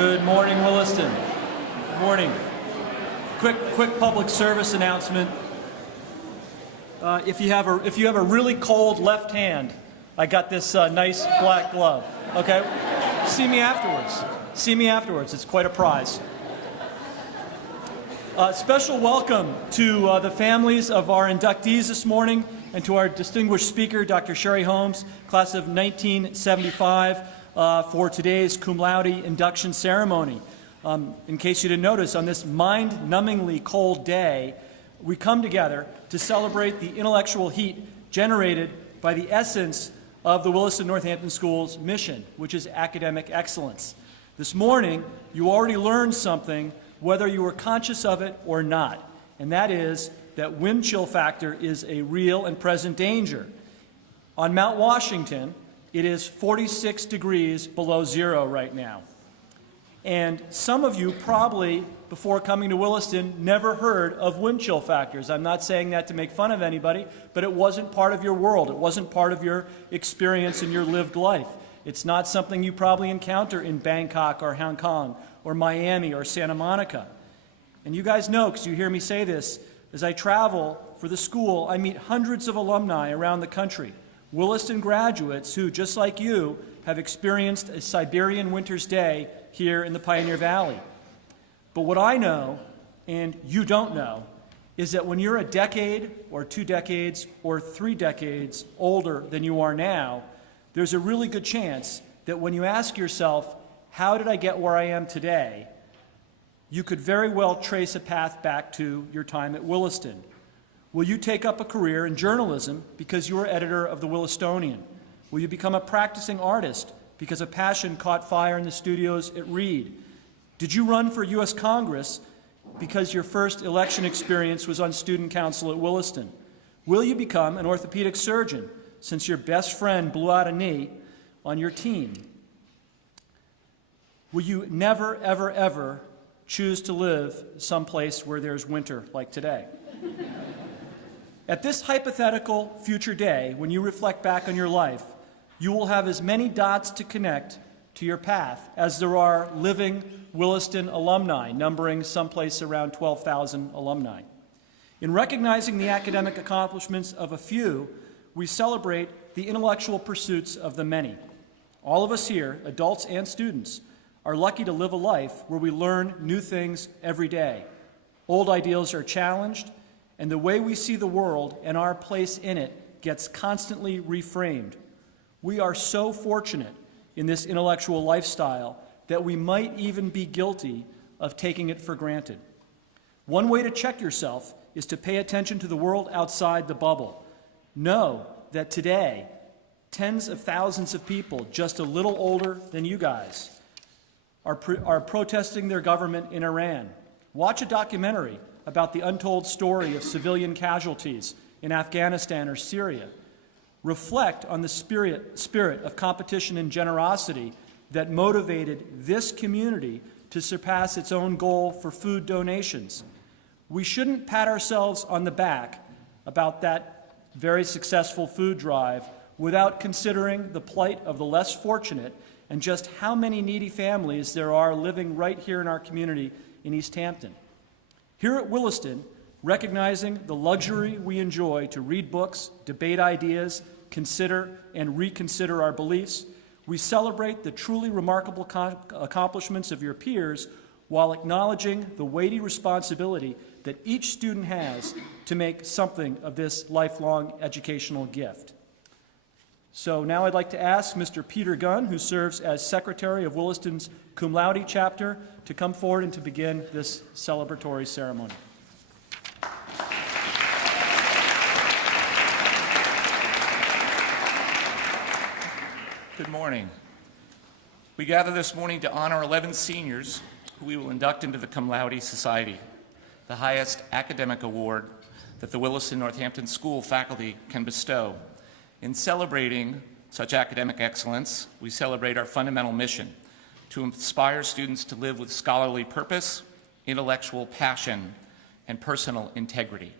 Good morning, Williston. Good morning. Quick public service announcement. If you have a really cold left hand, I got this nice black glove. Okay, see me afterwards. See me afterwards. It's quite a prize. Special welcome to the families of our inductees this morning, and to our distinguished speaker, Dr. Sherry Holmes, class of 1975, for today's cum laude induction ceremony. In case you didn't notice, on this mind-numbingly cold day, we come together to celebrate the intellectual heat generated by the essence of the Williston Northampton School's mission, which is academic excellence. This morning, you already learned something, whether you were conscious of it or not, and that is that wind chill factor is a real and present danger. On Mount Washington, it is 46 degrees below zero right now. And some of you probably, before coming to Williston, never heard of wind chill factors. I'm not saying that to make fun of anybody, but it wasn't part of your world. It wasn't part of your experience in your lived life. It's not something you probably encounter in Bangkok or Hong Kong or Miami or Santa Monica. And you guys know, because you hear me say this, as I travel for the school, I meet hundreds of alumni around the country, Williston graduates who, just like you, have experienced a Siberian winter's day here in the Pioneer Valley. But what I know, and you don't know, is that when you're a decade or 2 decades or 3 decades older than you are now, there's a really good chance that when you ask yourself, how did I get where I am today, you could very well trace a path back to your time at Williston. Will you take up a career in journalism because you were editor of the Willistonian? Will you become a practicing artist because a passion caught fire in the studios at Reed? Did you run for U.S. Congress because your first election experience was on student council at Williston? Will you become an orthopedic surgeon since your best friend blew out a knee on your team? Will you never, ever, ever choose to live someplace where there's winter like today? At this hypothetical future day, when you reflect back on your life, you will have as many dots to connect to your path as there are living Williston alumni, numbering someplace around 12,000 alumni. In recognizing the academic accomplishments of a few, we celebrate the intellectual pursuits of the many. All of us here, adults and students, are lucky to live a life where we learn new things every day. Old ideals are challenged, and the way we see the world and our place in it gets constantly reframed. We are so fortunate in this intellectual lifestyle that we might even be guilty of taking it for granted. One way to check yourself is to pay attention to the world outside the bubble. Know that today, tens of thousands of people just a little older than you guys are protesting their government in Iran. Watch a documentary about the untold story of civilian casualties in Afghanistan or Syria. Reflect on the spirit of competition and generosity that motivated this community to surpass its own goal for food donations. We shouldn't pat ourselves on the back about that very successful food drive without considering the plight of the less fortunate and just how many needy families there are living right here in our community in East Hampton. Here at Williston, recognizing the luxury we enjoy to read books, debate ideas, consider and reconsider our beliefs, we celebrate the truly remarkable accomplishments of your peers while acknowledging the weighty responsibility that each student has to make something of this lifelong educational gift. So now I'd like to ask Mr. Peter Gunn, who serves as Secretary of Williston's Cum Laude chapter, to come forward and to begin this celebratory ceremony. Good morning. We gather this morning to honor 11 seniors who we will induct into the Cum Laude Society, the highest academic award that the Williston Northampton School faculty can bestow. In celebrating such academic excellence, we celebrate our fundamental mission to inspire students to live with scholarly purpose, intellectual passion, and personal integrity.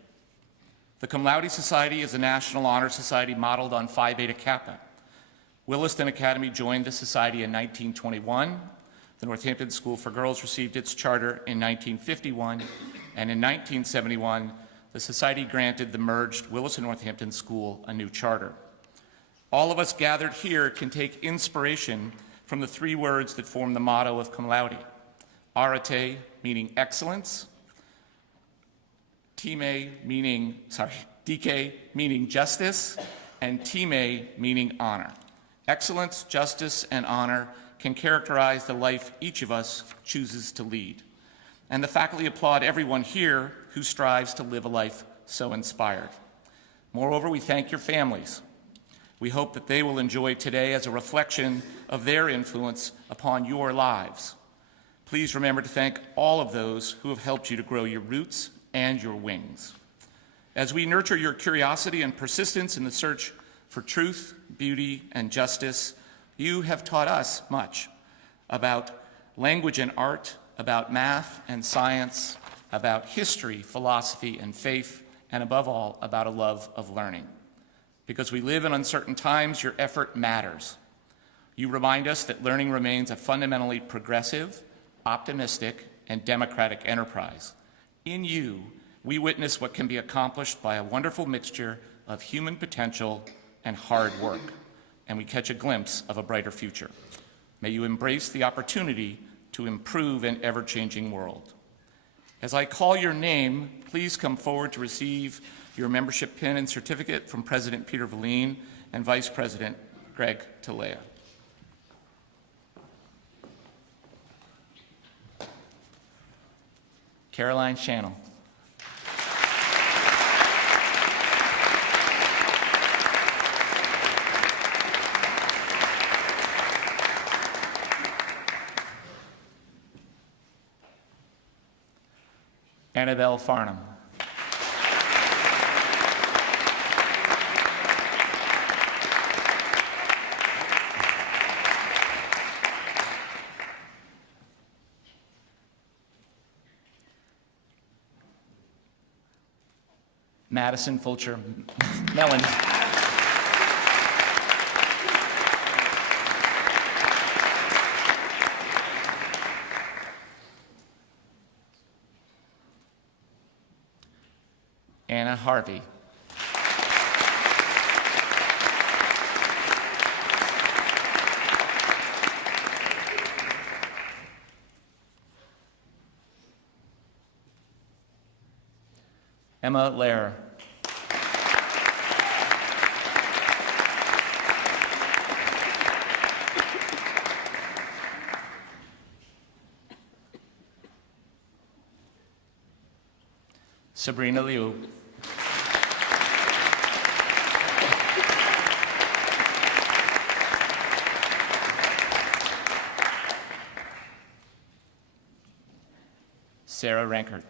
The Cum Laude Society is a national honor society modeled on Phi Beta Kappa. Williston Academy joined the society in 1921, The Northampton School for Girls received its charter in 1951, and in 1971, the Society granted the merged Willis and Northampton School a new charter. All of us gathered here can take inspiration from the three words that form the motto of cum laude: arate, meaning excellence, dike, meaning justice, and time, meaning honor. Excellence, justice, and honor can characterize the life each of us chooses to lead. And the faculty applaud everyone here who strives to live a life so inspired. Moreover, we thank your families. We hope that they will enjoy today as a reflection of their influence upon your lives. Please remember to thank all of those who have helped you to grow your roots and your wings. As we nurture your curiosity and persistence in the search for truth, beauty, and justice, you have taught us much about language and art, about math and science, about history, philosophy, and faith, and above all, about a love of learning. Because we live in uncertain times, your effort matters. You remind us that learning remains a fundamentally progressive, optimistic, and democratic enterprise. In you, we witness what can be accomplished by a wonderful mixture of human potential and hard work, and we catch a glimpse of a brighter future. May you embrace the opportunity to improve an ever-changing world. As I call your name, please come forward to receive your membership pin and certificate from President Peter Verleen and Vice President Greg Talea. Caroline Channel. Annabelle Farnham. Madison Fulcher Mellon. Anna Harvey. Emma Lehrer. Sabrina Liu. Sarah Rankert.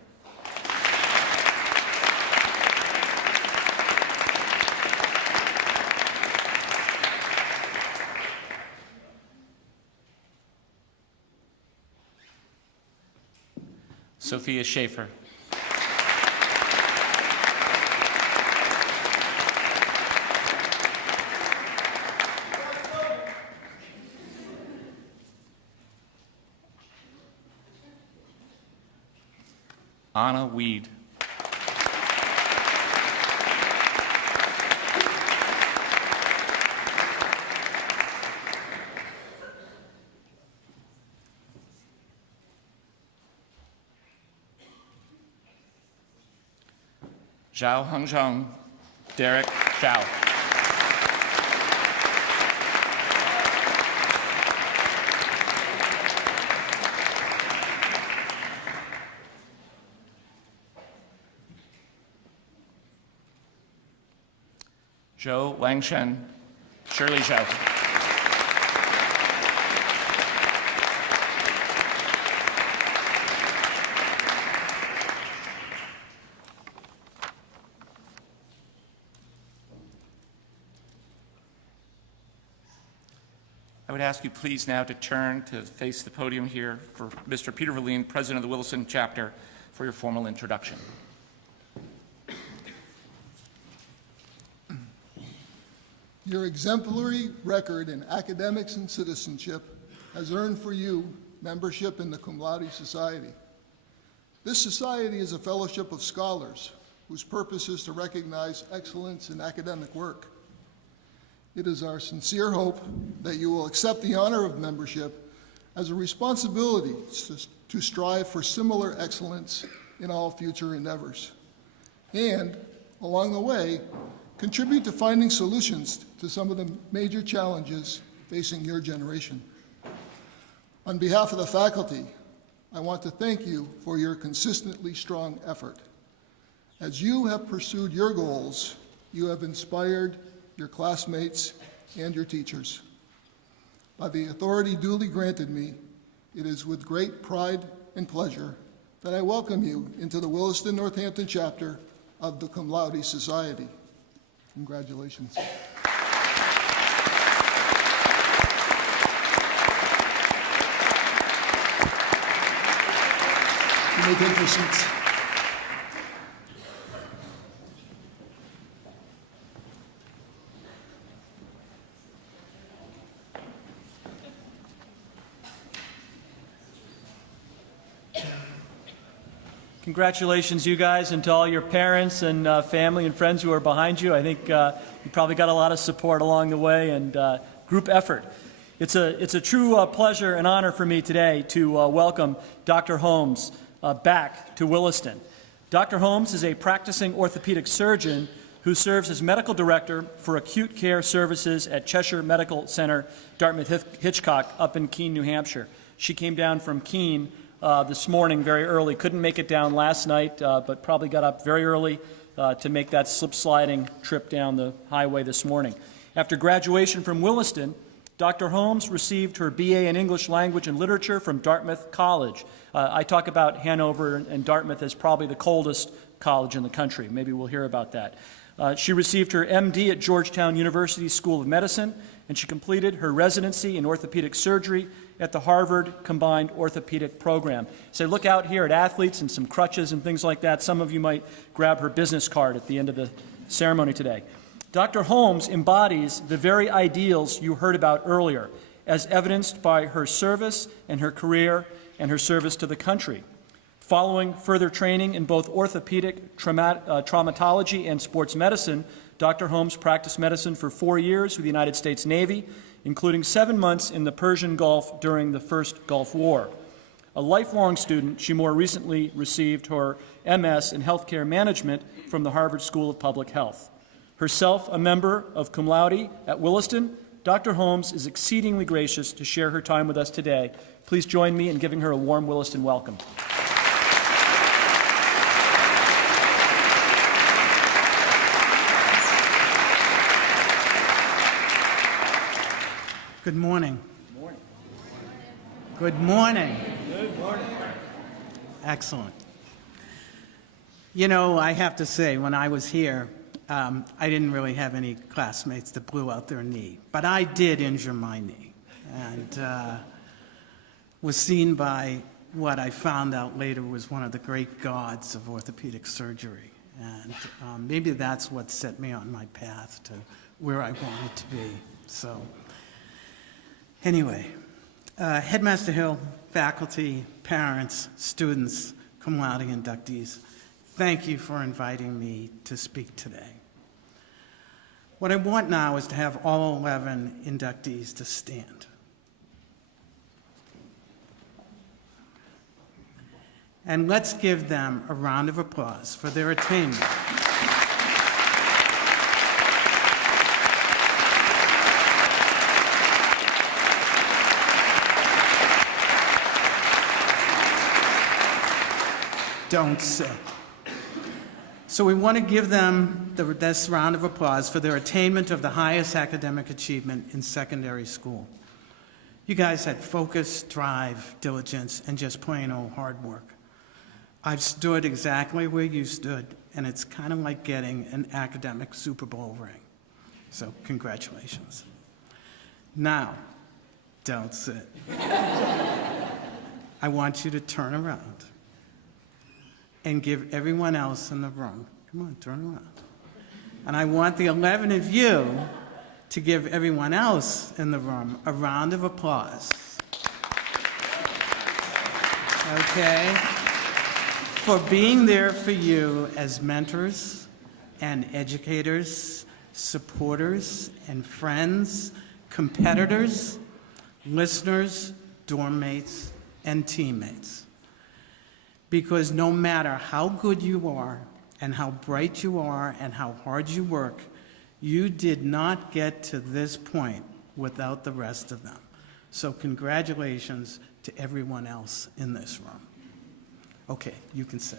Sophia Schaefer. Anna Weed. Zhao Hengzheng, Derek Zhao. Zhou Wangshen, Shirley Zhou. I would ask you please now to turn to face the podium here for Mr. Peter Verleen, President of the Wilson Chapter, for your formal introduction. Your exemplary record in academics and citizenship has earned for you membership in the Cum Laude Society. This society is a fellowship of scholars whose purpose is to recognize excellence in academic work. It is our sincere hope that you will accept the honor of membership as a responsibility to strive for similar excellence in all future endeavors, and, along the way, contribute to finding solutions to some of the major challenges facing your generation. On behalf of the faculty, I want to thank you for your consistently strong effort. As you have pursued your goals, you have inspired your classmates and your teachers. By the authority duly granted me, it is with great pride and pleasure that I welcome you into the Williston Northampton chapter of the Cum Laude Society. Congratulations. You may take your seats. Congratulations, you guys, and to all your parents and family and friends who are behind you. I think you probably got a lot of support along the way and group effort. It's a true pleasure and honor for me today to welcome Dr. Holmes back to Williston. Dr. Holmes is a practicing orthopedic surgeon who serves as medical director for acute care services at Cheshire Medical Center, Dartmouth-Hitchcock, up in Keene, New Hampshire. She came down from Keene this morning very early. Couldn't make it down last night, but probably got up very early to make that slip-sliding trip down the highway this morning. After graduation from Williston, Dr. Holmes received her BA in English Language and Literature from Dartmouth College. I talk about Hanover and Dartmouth as probably the coldest college in the country. Maybe we'll hear about that. She received her MD at Georgetown University School of Medicine, and she completed her residency in orthopedic surgery at the Harvard Combined Orthopedic Program. So look out here at athletes and some crutches and things like that. Some of you might grab her business card at the end of the ceremony today. Dr. Holmes embodies the very ideals you heard about earlier, as evidenced by her service and her career and her service to the country. Following further training in both orthopedic traumatology and sports medicine, Dr. Holmes practiced medicine for 4 years with the United States Navy, including 7 months in the Persian Gulf during the First Gulf War. A lifelong student, she more recently received her MS in healthcare management from the Harvard School of Public Health. Herself a member of Cum Laude at Williston, Dr. Holmes is exceedingly gracious to share her time with us today. Please join me in giving her a warm Williston welcome. Good morning. Good morning. Good morning. Excellent. You know, I have to say, when I was here, I didn't really have any classmates that blew out their knee, but I did injure my knee, and was seen by what I found out later was one of the great gods of orthopedic surgery, and maybe that's what set me on my path to where I wanted to be. So, anyway, Headmaster Hill, faculty, parents, students, cum laude inductees, thank you for inviting me to speak today. What I want now is to have all 11 inductees to stand. And let's give them a round of applause for their attainment. Don't sit. So we want to give them this round of applause for their attainment of the highest academic achievement in secondary school. You guys had focus, drive, diligence, and just plain old hard work. I've stood exactly where you stood, and it's kind of like getting an academic Super Bowl ring. So congratulations. Now, don't sit. I want you to turn around and give everyone else in the room, come on, turn around. And I want the 11 of you to give everyone else in the room a round of applause. okay? For being there for you as mentors and educators, supporters and friends, competitors, listeners, dorm mates, and teammates. Because no matter how good you are and how bright you are and how hard you work, you did not get to this point without the rest of them. So congratulations to everyone else in this room. Okay, you can sit.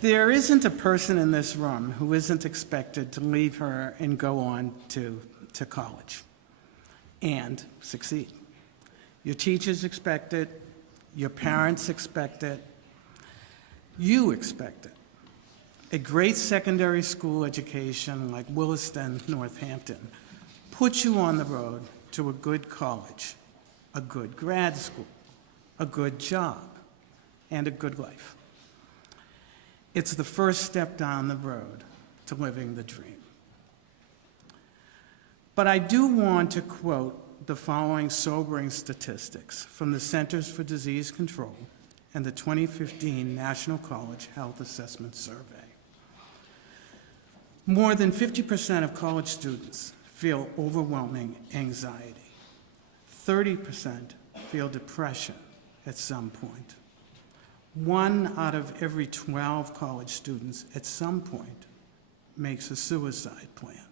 There isn't a person in this room who isn't expected to leave her and go on to college and succeed. Your teachers expect it, your parents expect it, you expect it. A great secondary school education like Williston, Northampton, puts you on the road to a good college, a good grad school, a good job, and a good life. It's the first step down the road to living the dream. But I do want to quote the following sobering statistics from the Centers for Disease Control and the 2015 National College Health Assessment Survey. More than 50% of college students feel overwhelming anxiety. 30% feel depression at some point. 1 out of every 12 college students at some point makes a suicide plan.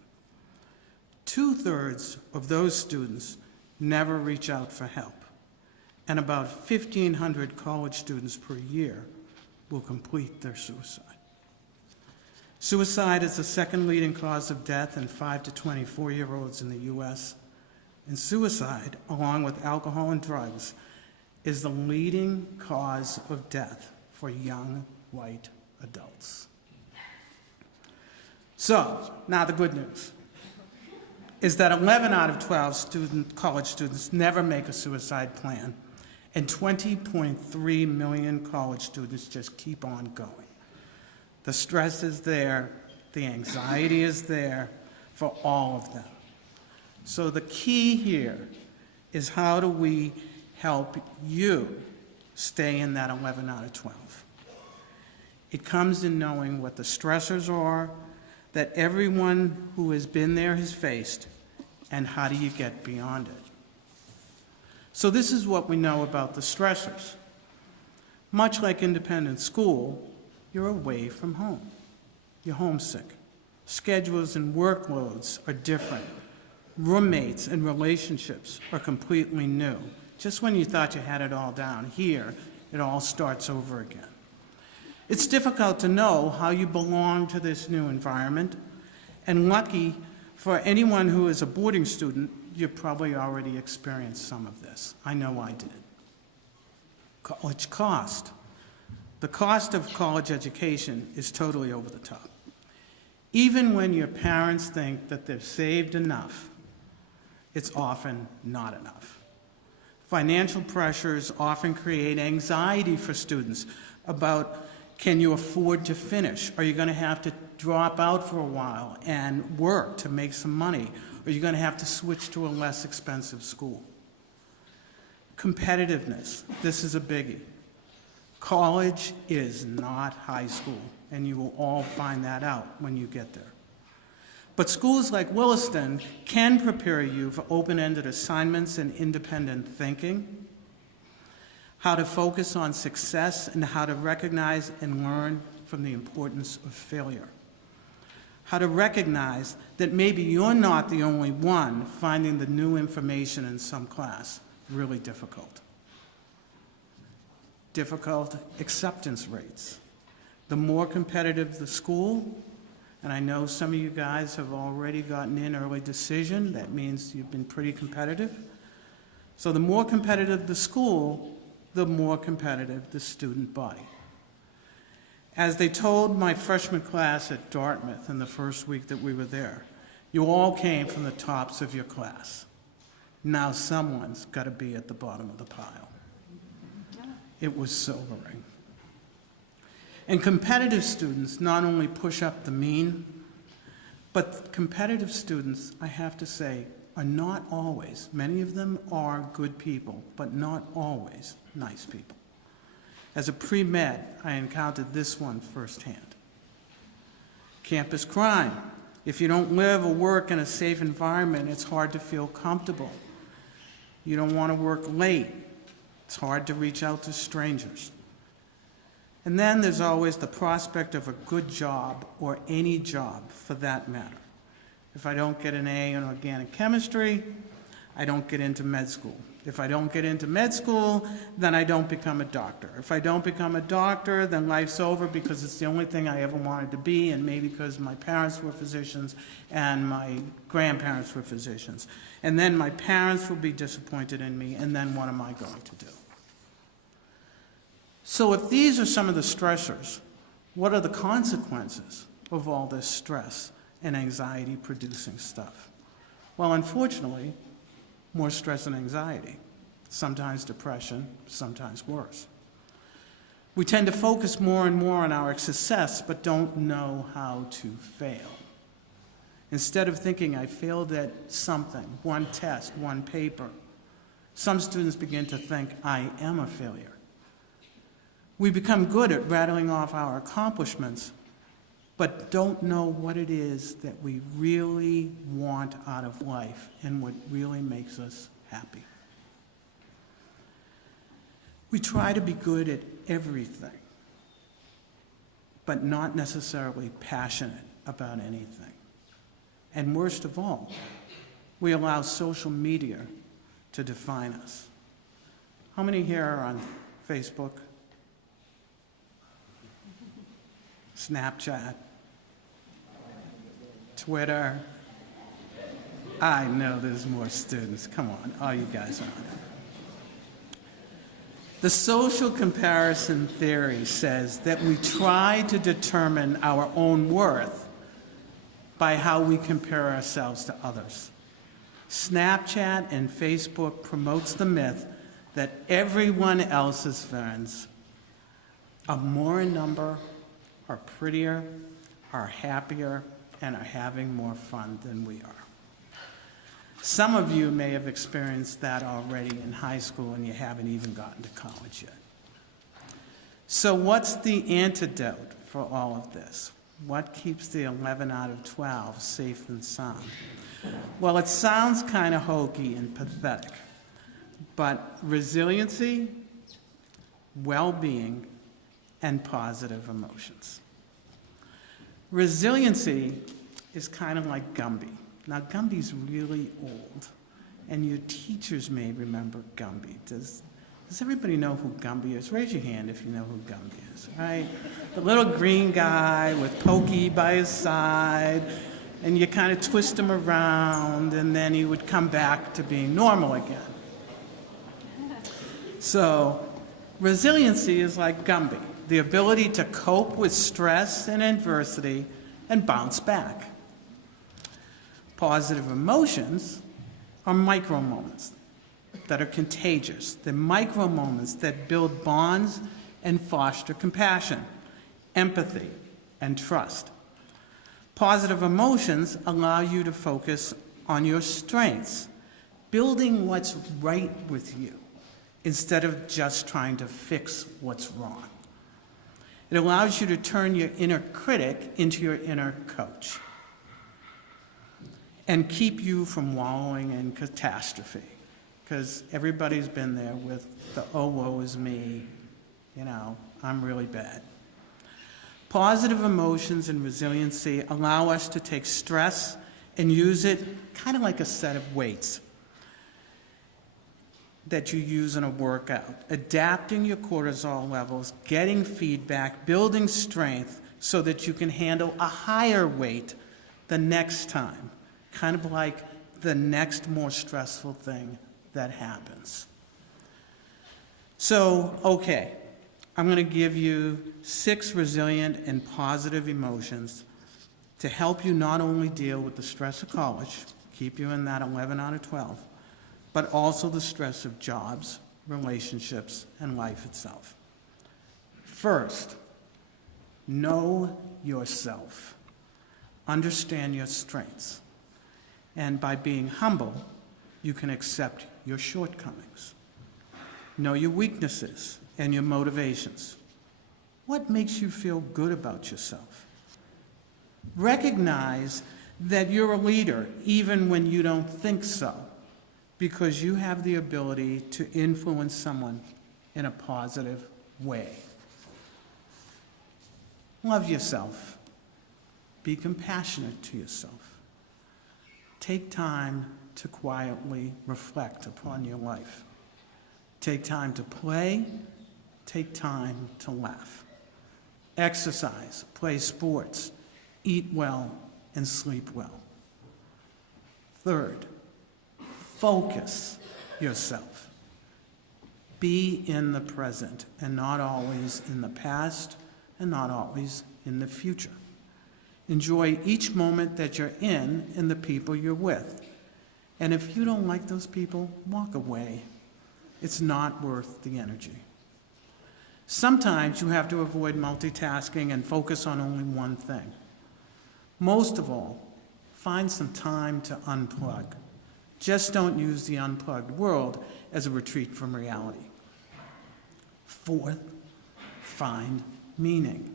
2/3 of those students never reach out for help, and about 1,500 college students per year will complete their suicide. Suicide is the second leading cause of death in 5 to 24-year-olds in the U.S., and suicide, along with alcohol and drugs, is the leading cause of death for young white adults. So, now the good news is that 11 out of 12 college students never make a suicide plan, and 20.3 million college students just keep on going. The stress is there, the anxiety is there for all of them. So the key here is, how do we help you stay in that 11 out of 12? It comes in knowing what the stressors are that everyone who has been there has faced, and how do you get beyond it? So this is what we know about the stressors. Much like independent school, you're away from home. You're homesick. Schedules and workloads are different. Roommates and relationships are completely new. Just when you thought you had it all down, here, it all starts over again. It's difficult to know how you belong to this new environment, and lucky for anyone who is a boarding student, you've probably already experienced some of this. I know I did. College cost. The cost of college education is totally over the top. Even when your parents think that they've saved enough, it's often not enough. Financial pressures often create anxiety for students about, can you afford to finish? Are you going to have to drop out for a while and work to make some money? Or are you going to have to switch to a less expensive school? Competitiveness, this is a biggie. College is not high school, and you will all find that out when you get there. But schools like Williston can prepare you for open-ended assignments and independent thinking, how to focus on success, and how to recognize and learn from the importance of failure. How to recognize that maybe you're not the only one finding the new information in some class really difficult. Difficult acceptance rates. The more competitive the school, and I know some of you guys have already gotten in early decision, that means you've been pretty competitive. So the more competitive the school, the more competitive the student body. As they told my freshman class at Dartmouth in the first week that we were there, you all came from the tops of your class. Now someone's got to be at the bottom of the pile. It was sobering. And competitive students not only push up the mean, but competitive students, I have to say, are not always, many of them are good people, but not always nice people. As a pre-med, I encountered this one firsthand. Campus crime. If you don't live or work in a safe environment, it's hard to feel comfortable. You don't want to work late. It's hard to reach out to strangers. And then there's always the prospect of a good job, or any job for that matter. If I don't get an A in organic chemistry, I don't get into med school. If I don't get into med school, then I don't become a doctor. If I don't become a doctor, then life's over because it's the only thing I ever wanted to be, and maybe because my parents were physicians and my grandparents were physicians. And then my parents will be disappointed in me, and then what am I going to do? So if these are some of the stressors, what are the consequences of all this stress and anxiety-producing stuff? Well, unfortunately, more stress and anxiety, sometimes depression, sometimes worse. We tend to focus more and more on our success, but don't know how to fail. Instead of thinking, I failed at something, one test, one paper, some students begin to think, I am a failure. We become good at rattling off our accomplishments, but don't know what it is that we really want out of life and what really makes us happy. We try to be good at everything, but not necessarily passionate about anything. And worst of all, we allow social media to define us. How many here are on Facebook, Snapchat, Twitter? I know there's more students. Come on, all you guys are on it. The social comparison theory says that we try to determine our own worth by how we compare ourselves to others. Snapchat and Facebook promotes the myth that everyone else's friends are more in number, are prettier, are happier, and are having more fun than we are. Some of you may have experienced that already in high school and you haven't even gotten to college yet. So what's the antidote for all of this? What keeps the 11 out of 12 safe and sound? Well, it sounds kind of hokey and pathetic, but resiliency, well-being, and positive emotions. Resiliency is kind of like Gumby. Now, Gumby's really old, and your teachers may remember Gumby. Does everybody know who Gumby is? Raise your hand if you know who Gumby is, right? The little green guy with Pokey by his side, and you kind of twist him around, and then he would come back to being normal again. So, resiliency is like Gumby, the ability to cope with stress and adversity and bounce back. Positive emotions are micro moments that are contagious. They're micro moments that build bonds and foster compassion, empathy, and trust. Positive emotions allow you to focus on your strengths, building what's right with you, instead of just trying to fix what's wrong. It allows you to turn your inner critic into your inner coach and keep you from wallowing in catastrophe, because everybody's been there with the, oh, woe is me, I'm really bad. Positive emotions and resiliency allow us to take stress and use it kind of like a set of weights that you use in a workout, adapting your cortisol levels, getting feedback, building strength so that you can handle a higher weight the next time, kind of like the next more stressful thing that happens. So, okay, I'm going to give you 6 resilient and positive emotions to help you not only deal with the stress of college, keep you in that 11 out of 12, but also the stress of jobs, relationships, and life itself. First, know yourself. Understand your strengths. And by being humble, you can accept your shortcomings. Know your weaknesses and your motivations. What makes you feel good about yourself? Recognize that you're a leader even when you don't think so, because you have the ability to influence someone in a positive way. Love yourself. Be compassionate to yourself. Take time to quietly reflect upon your life. Take time to play. Take time to laugh. Exercise, play sports, eat well, and sleep well. Third, focus yourself. Be in the present and not always in the past and not always in the future. Enjoy each moment that you're in and the people you're with. And if you don't like those people, walk away. It's not worth the energy. Sometimes you have to avoid multitasking and focus on only one thing. Most of all, find some time to unplug. Just don't use the unplugged world as a retreat from reality. Fourth, find meaning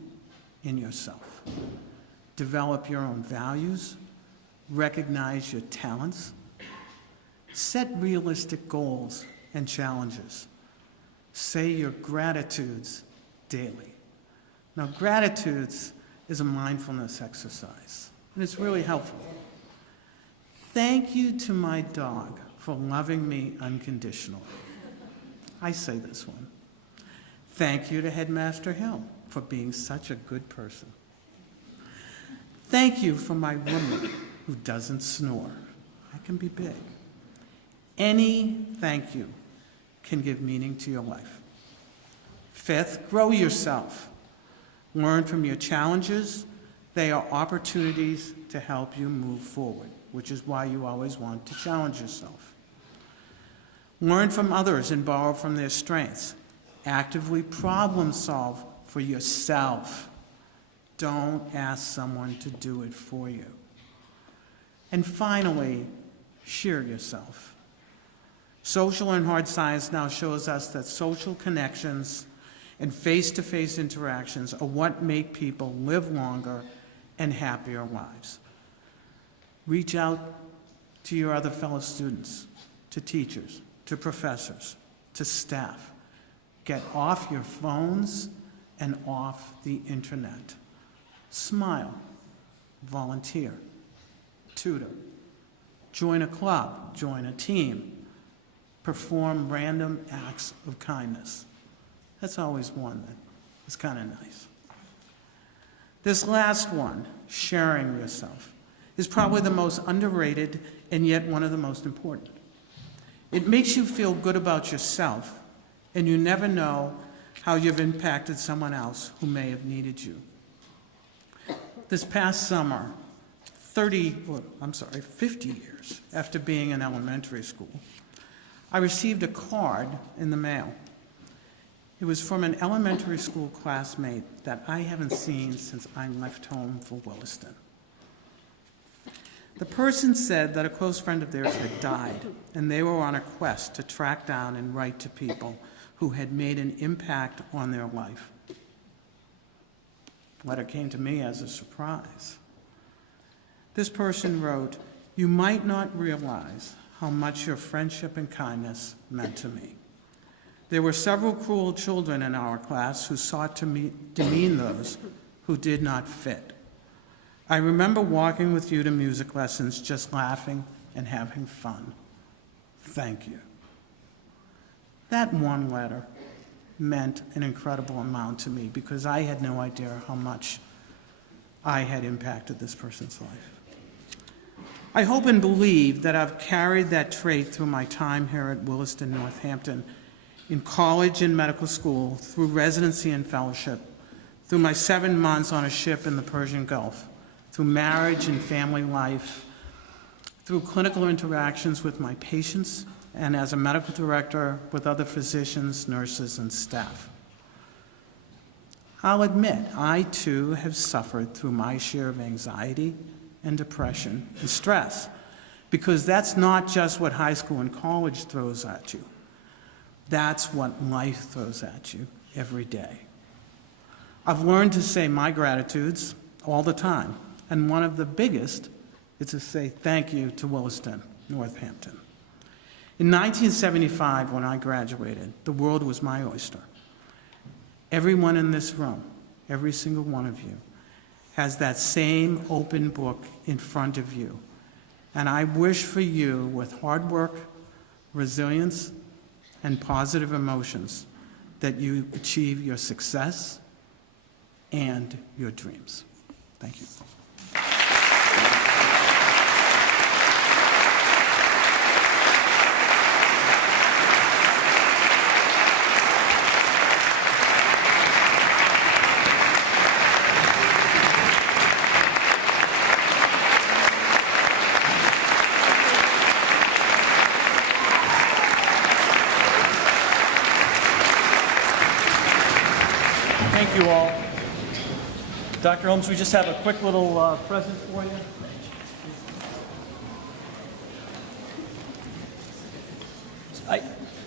in yourself. Develop your own values. Recognize your talents. Set realistic goals and challenges. Say your gratitudes daily. Now, gratitudes is a mindfulness exercise, and it's really helpful. Thank you to my dog for loving me unconditionally. I say this one. Thank you to Headmaster Hill for being such a good person. Thank you for my roommate who doesn't snore. That can be big. Any thank you can give meaning to your life. Fifth, grow yourself. Learn from your challenges. They are opportunities to help you move forward, which is why you always want to challenge yourself. Learn from others and borrow from their strengths. Actively problem solve for yourself. Don't ask someone to do it for you. And finally, share yourself. Social and hard science now shows us that social connections and face-to-face interactions are what make people live longer and happier lives. Reach out to your other fellow students, to teachers, to professors, to staff. Get off your phones and off the internet. Smile, volunteer, tutor, join a club, join a team, perform random acts of kindness. That's always one that is kind of nice. This last one, sharing yourself, is probably the most underrated and yet one of the most important. It makes you feel good about yourself, and you never know how you've impacted someone else who may have needed you. This past summer, 50 years after being in elementary school, I received a card in the mail. It was from an elementary school classmate that I haven't seen since I left home for Williston. The person said that a close friend of theirs had died, and they were on a quest to track down and write to people who had made an impact on their life. The letter came to me as a surprise. This person wrote, "You might not realize how much your friendship and kindness meant to me. There were several cruel children in our class who sought to demean those who did not fit. I remember walking with you to music lessons, just laughing and having fun. Thank you." That one letter meant an incredible amount to me because I had no idea how much I had impacted this person's life. I hope and believe that I've carried that trait through my time here at Williston, Northampton, in college and medical school, through residency and fellowship, through my 7 months on a ship in the Persian Gulf, through marriage and family life, through clinical interactions with my patients, and as a medical director with other physicians, nurses, and staff. I'll admit, I too have suffered through my share of anxiety and depression and stress, Because that's not just what high school and college throws at you. That's what life throws at you every day. I've learned to say my gratitudes all the time, and one of the biggest is to say thank you to Williston, Northampton. In 1975, when I graduated, the world was my oyster. Everyone in this room, every single one of you, has that same open book in front of you. And I wish for you, with hard work, resilience, and positive emotions, that you achieve your success and your dreams. Thank you. Thank you all. Dr. Holmes, we just have a quick little present for you.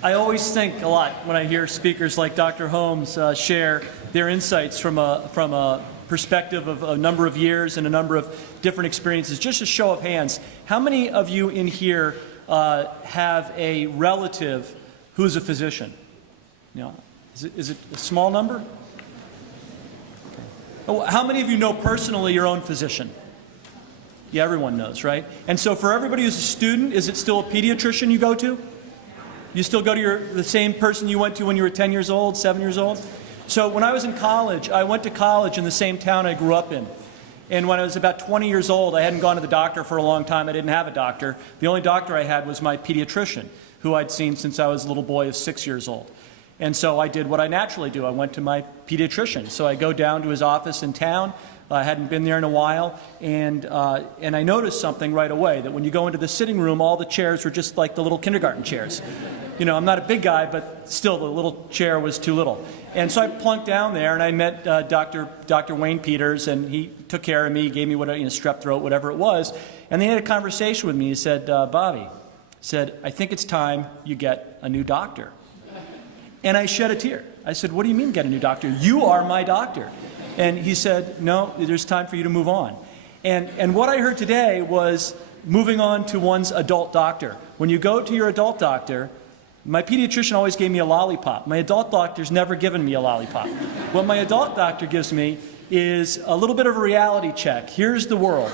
I always think a lot when I hear speakers like Dr. Holmes share their insights from a perspective of a number of years and a number of different experiences. Just a show of hands, how many of you in here have a relative who's a physician? You know, is it a small number? How many of you know personally your own physician? Yeah, everyone knows, right? And so for everybody who's a student, is it still a pediatrician you go to? You still go to the same person you went to when you were 10 years old, 7 years old? So when I was in college, I went to college in the same town I grew up in. And when I was about 20 years old, I hadn't gone to the doctor for a long time. I didn't have a doctor. The only doctor I had was my pediatrician, who I'd seen since I was a little boy of 6 years old. And so I did what I naturally do. I went to my pediatrician. So I go down to his office in town. I hadn't been there in a while, and I noticed something right away, that when you go into the sitting room, all the chairs were just like the little kindergarten chairs. You know, I'm not a big guy, but still the little chair was too little. And so I plunked down there, and I met Dr. Wayne Peters, and he took care of me, gave me whatever, strep throat, whatever it was. And they had a conversation with me. He said, Bobby, said, I think it's time you get a new doctor. And I shed a tear. I said, what do you mean get a new doctor? You are my doctor. And he said, no, there's time for you to move on. And what I heard today was moving on to one's adult doctor. When you go to your adult doctor, my pediatrician always gave me a lollipop. My adult doctor's never given me a lollipop. What my adult doctor gives me is a little bit of a reality check. Here's the world.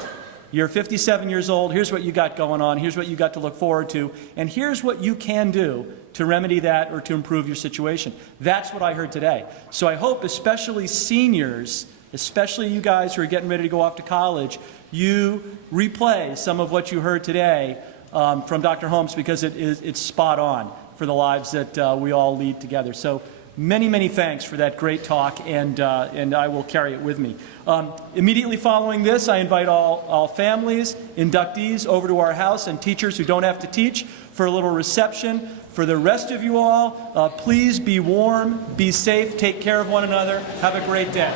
You're 57 years old. Here's what you got going on. Here's what you got to look forward to. And here's what you can do to remedy that or to improve your situation. That's what I heard today. So I hope, especially seniors, especially you guys who are getting ready to go off to college, you replay some of what you heard today from Dr. Holmes, because it's spot on for the lives that we all lead together. So many, many thanks for that great talk, and I will carry it with me. Immediately following this, I invite all families, inductees over to our house, and teachers who don't have to teach for a little reception. For the rest of you all, please be warm, be safe, take care of one another. Have a great day.